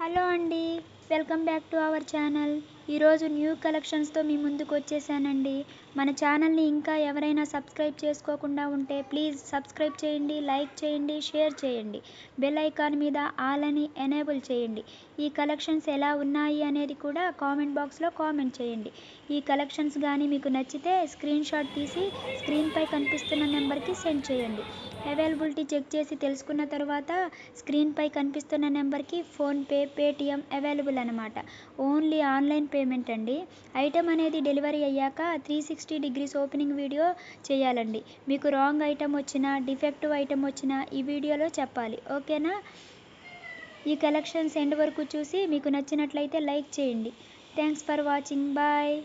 Hello అండి, welcome back to our channel. ఈరోజు new కలెక్షన్స్తో మీ ముందుకు వచ్చేసానండి. మన ఛానల్ని ఇంకా ఎవరైనా సబ్స్క్రైబ్ చేసుకోకుండా ఉంటే ప్లీజ్ సబ్స్క్రైబ్ చేయండి, లైక్ చేయండి, షేర్ చేయండి. బెల్ ఐకాన్ మీద ఆల్ అని ఎనేబుల్ చేయండి. ఈ కలెక్షన్స్ ఎలా ఉన్నాయి అనేది కూడా కామెంట్ బాక్స్లో కామెంట్ చేయండి. ఈ కలెక్షన్స్ కానీ మీకు నచ్చితే స్క్రీన్ షాట్ తీసి స్క్రీన్పై కనిపిస్తున్న నెంబర్కి సెండ్ చేయండి. అవైలబిలిటీ చెక్ చేసి తెలుసుకున్న తర్వాత స్క్రీన్పై కనిపిస్తున్న నెంబర్కి ఫోన్పే, పేటిఎం అవైలబుల్ అనమాట. ఓన్లీ ఆన్లైన్ పేమెంట్ అండి. ఐటెం అనేది డెలివరీ అయ్యాక 360 డిగ్రీస్ ఓపెనింగ్ వీడియో చేయాలండి. మీకు రాంగ్ ఐటెం వచ్చినా, డిఫెక్టివ్ ఐటెం వచ్చినా ఈ వీడియోలో చెప్పాలి, ఓకేనా? ఈ కలెక్షన్స్ ఎండ్ వరకు చూసి మీకు నచ్చినట్లయితే లైక్ చేయండి. Thanks for watching. బాయ్.